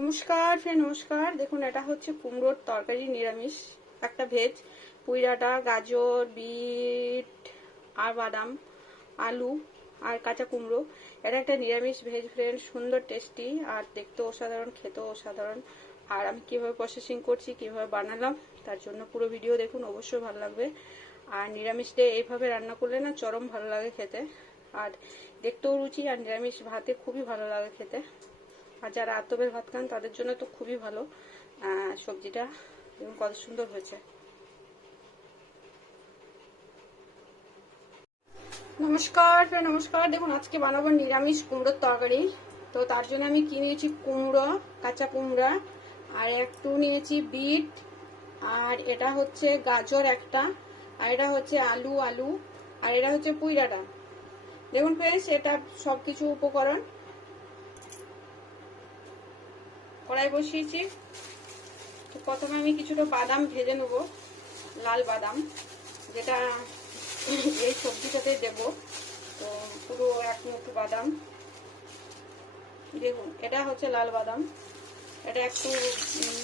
নমস্কার ফ্রেন্ড, নমস্কার। দেখুন, এটা হচ্ছে কুমড়োর তরকারি, নিরামিষ একটা ভেজ। পুঁইডাঁটা, গাজর, বিট আর বাদাম, আলু আর কাঁচা কুমড়ো। এটা একটা নিরামিষ ভেজ ফ্রেন্ড, সুন্দর টেস্টি আর দেখতেও অসাধারণ, খেতেও অসাধারণ। আর আমি কিভাবে প্রসেসিং করছি, কিভাবে বানালাম, তার জন্য পুরো ভিডিও দেখুন, অবশ্যই ভালো লাগবে। আর নিরামিষ ডে এইভাবে রান্না করলে না চরম ভালো লাগে খেতে, আর দেখতেও রুচি, আর নিরামিষ ভাতে খুবই ভালো লাগে খেতে। আর যারা আতপের ভাত খান তাদের জন্য তো খুবই ভালো। সবজিটা এবং কত সুন্দর হয়েছে। নমস্কার ফ্রেন্ড, নমস্কার। দেখুন, আজকে বানাবো নিরামিষ কুমড়োর তরকারি। তো তার জন্য আমি কি নিয়েছি, কুমড়ো, কাঁচা কুমড়া, আর একটু নিয়েছি বিট, আর এটা হচ্ছে গাজর একটা, আর এটা হচ্ছে আলু, আর এটা হচ্ছে পুঁইডাঁটা। দেখুন ফ্রেন্ডস, এটা সবকিছু উপকরণ। কড়াই বসিয়েছি। তো প্রথমে আমি কিছুটা বাদাম ভেজে নেবো, লাল বাদাম, যেটা এই সবজিটাতে দেব। তো পুরো এক মুঠো বাদাম। দেখুন, এটা হচ্ছে লাল বাদাম। এটা একটু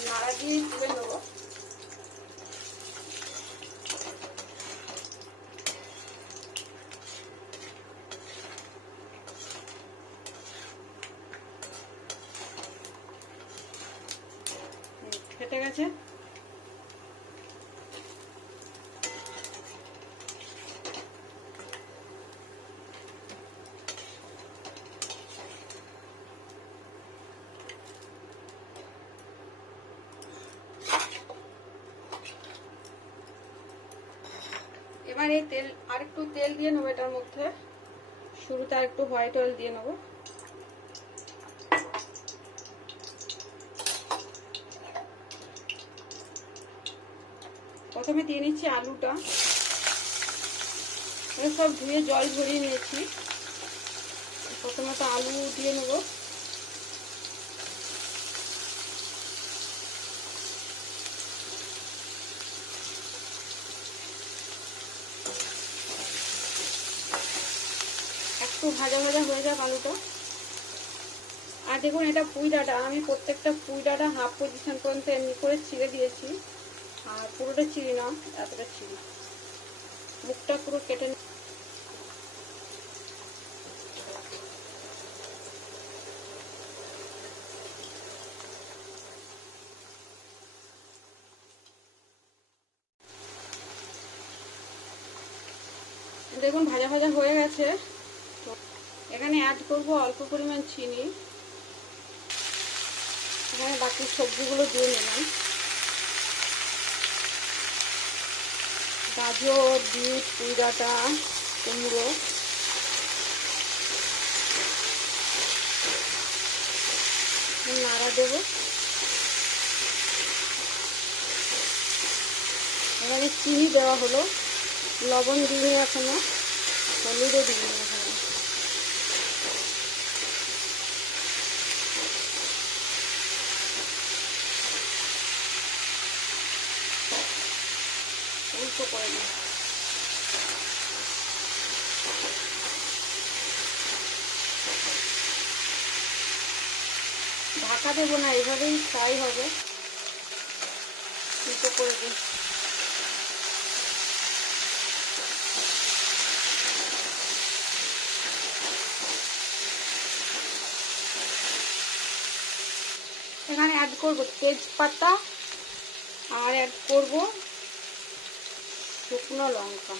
নাড়া দিয়ে তুলে নেবো। ফেটে গেছে। এবার এই তেল, আরেকটু তেল দিয়ে নেবো এটার মধ্যে। শুরুতে আরেকটু হোয়াইট অয়েল দিয়ে নেবো। প্রথমে দিয়ে নিচ্ছি আলুটা। সব ধুয়ে জল ঝরিয়ে নিয়েছি। প্রথমে তো আলু দিয়ে নেবো। একটু ভাজা ভাজা হয়ে যাক আলুটা। আর দেখুন, এটা পুঁইডাঁটা, আমি প্রত্যেকটা পুঁইডাঁটা হাফ পজিশন পর্যন্ত এমনি করে ছিঁড়ে দিয়েছি। আর পুরোটা চিড়ি না, এতটা চিড়ি, মুখটা পুরো কেটে। দেখুন, ভাজা ভাজা হয়ে গেছে। তো এখানে অ্যাড করব অল্প পরিমাণ চিনি। এখানে বাকি সবজিগুলো দিয়ে নিলাম, গাজর, বিট, পুঁইডাঁটা, কুমড়ো। নাড়া দেবো। এখানে চিনি দেওয়া হলো, লবণ দিইনি এখনো, হলুদও দিইনি এখনো। উল্টো করে দিই। ঢাকা দেবো না, এভাবেই ফ্রাই হবে। উল্টো করে দিই। এখানে অ্যাড করব তেজপাতা, আর অ্যাড করব শুকনো লঙ্কা।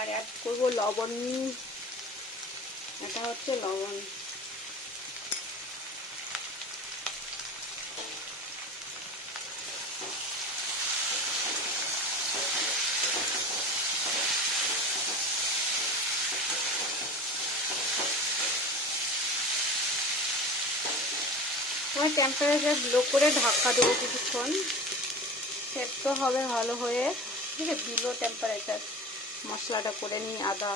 আর অ্যাড করব লবণ। এটা হচ্ছে লবণ। টেম্পারেচার লো করে ঢাকা দেবো কিছুক্ষণ। সেদ্ধ হবে ভালো হয়ে, ঠিক আছে, বিলো টেম্পারেচার। মশলাটা করে নিই। আদা,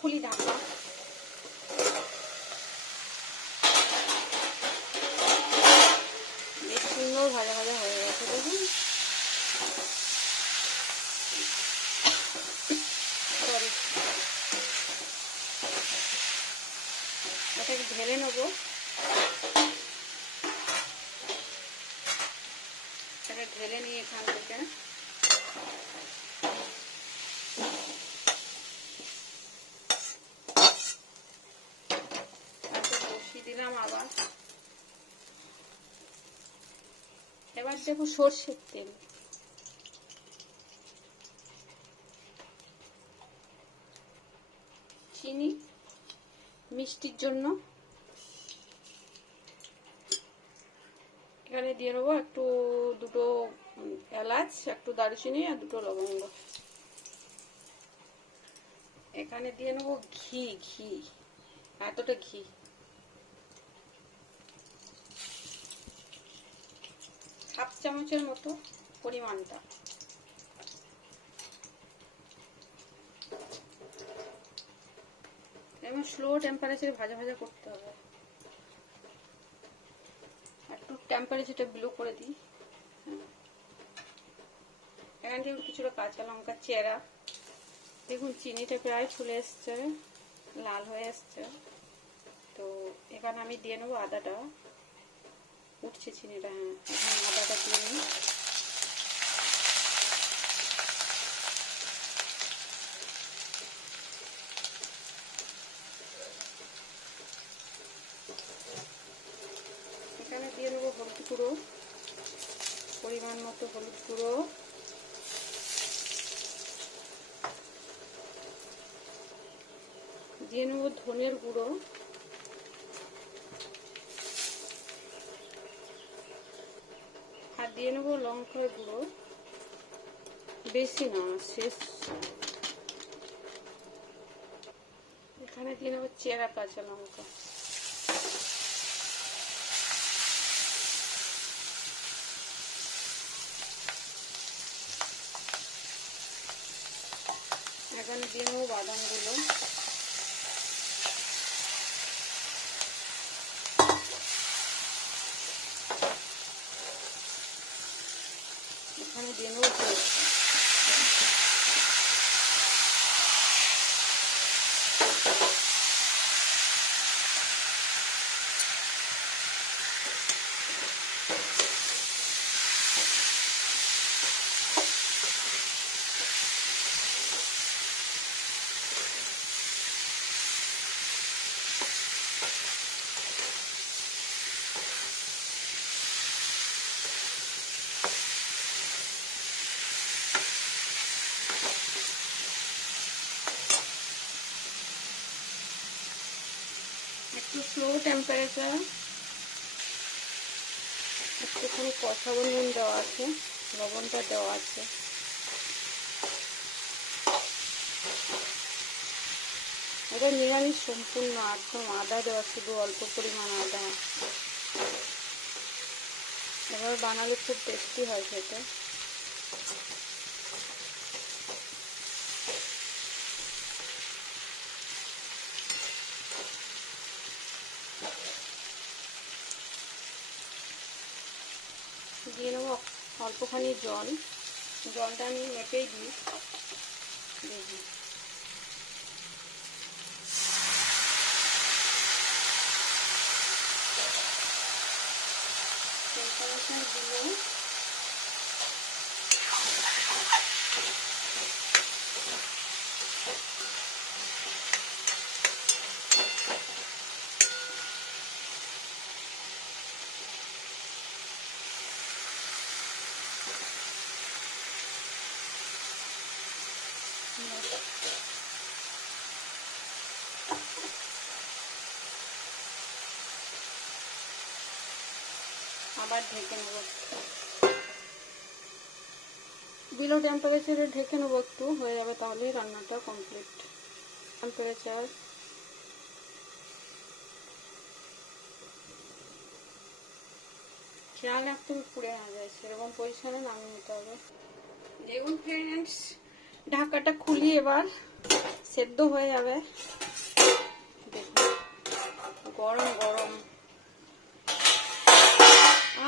খুলি ঢাকা। বেশ সুন্দর ভাজা ভাজা হয়ে গেছে, দেখুন। সরি, এটাকে ঢেলে নেবো। এটা ঢেলে নিয়ে এখান থেকে বসিয়ে দিলাম আবার। এবার দেবো সর্ষের তেল। চিনি মিষ্টির জন্য। এখানে দিয়ে নেবো দুটো এলাচ, একটু দারুচিনি আর দুটো লবঙ্গ। এখানে দিয়ে নেবো ঘি। এতটা ঘি। হাফ চামচের মতো পরিমাণটা। এবং স্লো টেম্পারেচারে ভাজা ভাজা করতে হবে। একটু টেম্পারেচারটা বিলো করে দিই। এখান থেকে কিছুটা কাঁচা লঙ্কা চেরা। দেখুন চিনিটা প্রায় ফুলে এসছে, লাল হয়ে এসছে। তো এখানে আমি দিয়ে নেবো আদাটা। উঠছে চিনিটা। হ্যাঁ, এখন আদাটা দিয়ে নিই। এখানে দিয়ে নেবো হলুদ গুঁড়ো, পরিমাণ মতো হলুদ গুঁড়ো। দিয়ে নেবো ধনের গুঁড়ো। আর দিয়ে নেবো লঙ্কার গুঁড়ো, বেশি না, শেষ। এখানে দিয়ে নেবো চেরা কাঁচা লঙ্কা। এখানে দিয়ে নেবো বাদামগুলো। এখানে দিয়ে নেবো পেস্ট। একটু স্লো টেম্পারেচার। একটুখানি কষানো নুন দেওয়া আছে, লবণটা দেওয়া আছে। এটা নিরামিষ সম্পূর্ণ, একদম আদা দেওয়া, শুধু অল্প পরিমাণ আদা। এবার বানালে খুব টেস্টি হয় খেতে। দিয়ে নেবো অল্পখানি জল। জলটা আমি মেপেই দিই। দেখি টেম্পারেচার দিলে আবার ঢেকে নেব, বিলো টেম্পারেচারে ঢেকে নেবো, একটু হয়ে যাবে, তাহলেই রান্নাটা কমপ্লিট। টেম্পারেচার খেয়াল রাখতে পুড়ে না যায়, সেরকম পজিশনে নামিয়ে নিতে হবে। দেখুন ফ্রেন্ডস, ঢাকাটা খুলি, এবার সেদ্ধ হয়ে যাবে। দেখুন গরম গরম,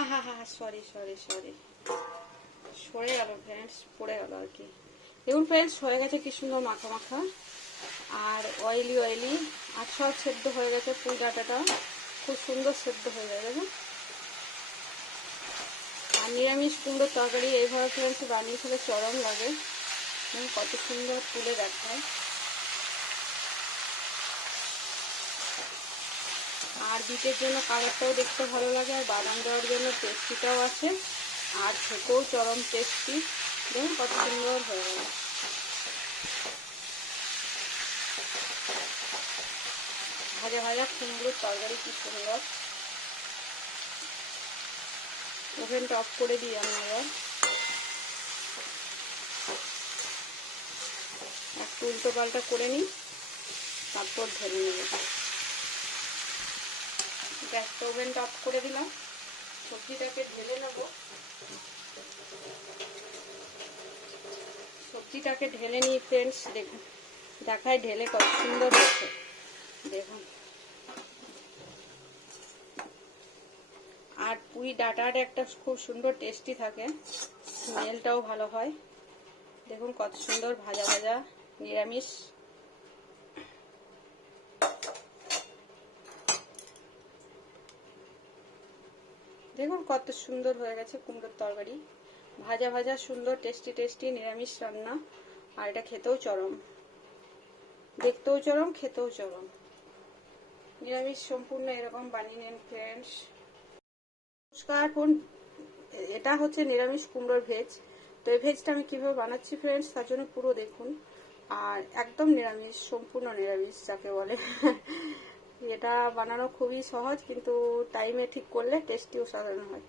আহা হা, সরি সরি সরি, সরে গেল ফ্রেন্ডস, পড়ে গেল আর কি। দেখুন ফ্রেন্ডস, হয়ে গেছে কি সুন্দর মাখা মাখা আর অয়েলি অয়েলি, আর সব সেদ্ধ হয়ে গেছে। পুঁই ডাঁটাটা খুব সুন্দর সেদ্ধ হয়ে যায় দেখুন। আর নিরামিষ কুমড়োর তরকারি এইভাবে ফ্রেন্ডস বানিয়ে খেলে চরম লাগে, কত সুন্দর তুলে দেখায়। আর বিটের জন্য কালারটাও দেখতে ভালো লাগে, আর বাদাম দেওয়ার জন্য টেস্টিটাও আছে, আর খেতেও চরম টেস্টি। দেখুন কত সুন্দর হয়ে গেল। ভাজা ভাজা কুমড়োর তরকারি কি সুন্দর। ওভেনটা অফ করে দিই আমি এবার, একটু উল্টো পাল্টা করে নিই, তারপর ঢেলে নেব। গ্যাসটা ওভেনটা অফ করে দিলাম, সবজিটাকে ঢেলে নেব। সবজিটাকে ঢেলে নিই ফ্রেন্ডস, দেখুন দেখায় ঢেলে কত সুন্দর হচ্ছে দেখুন। আর পুঁই ডাঁটার একটা খুব সুন্দর টেস্টি থাকে, স্মেলটাও ভালো হয়। দেখুন কত সুন্দর ভাজা ভাজা নিরামিষ। দেখুন কত সুন্দর হয়ে গেছে কুমড়োর তরকারি, ভাজা ভাজা সুন্দর টেস্টি টেস্টি নিরামিষ রান্না। আর এটা খেতেও চরম, দেখতেও চরম, খেতেও চরম। নিরামিষ সম্পূর্ণ এরকম বানিয়ে নেন ফ্রেন্ডস। নমস্কার, এটা হচ্ছে নিরামিষ কুমড়োর ভেজ। তো এই ভেজটা আমি কিভাবে বানাচ্ছি ফ্রেন্ডস, তার জন্য পুরো দেখুন। আর একদম নিরামিষ, সম্পূর্ণ নিরামিষ যাকে বলে। এটা বানানো খুবই সহজ, কিন্তু টাইমে ঠিক করলে টেস্টিও সাধারণ হয়।